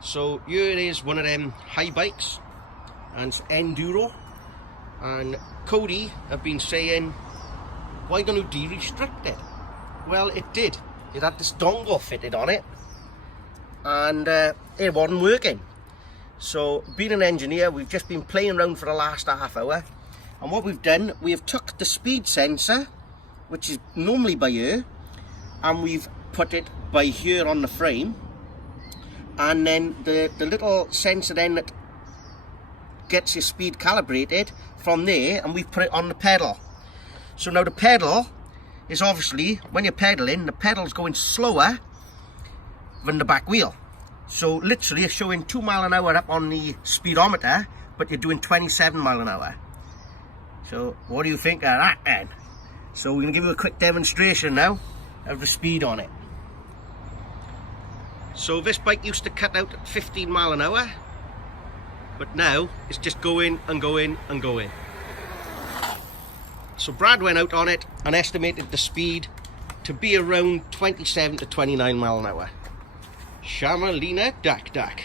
So here it is, one of them high bikes, and it's enduro. And Cody have been saying, why don't you de-restrict it? Well, it did. It had this dongle fitted on it, and it wasn't working. So being an engineer, we've just been playing around for the last half hour, and what we've done, we've took the speed sensor, which is normally by here, and we've put it by here on the frame, and then the little sensor then that gets your speed calibrated from there, and we've put it on the pedal. So now the pedal is obviously, when you're pedaling, the pedal's going slower than the back wheel. So literally it's showing 2 mile an hour up on the speedometer, but you're doing 27 mile an hour. So what do you think of that then? So we're going to give you a quick demonstration now of the speed on it. So this bike used to cut out at 15 mile an hour, but now it's just going and going and going. So Brad went out on it and estimated the speed to be around 27 to 29 mile an hour. Shamalina Dak Dak.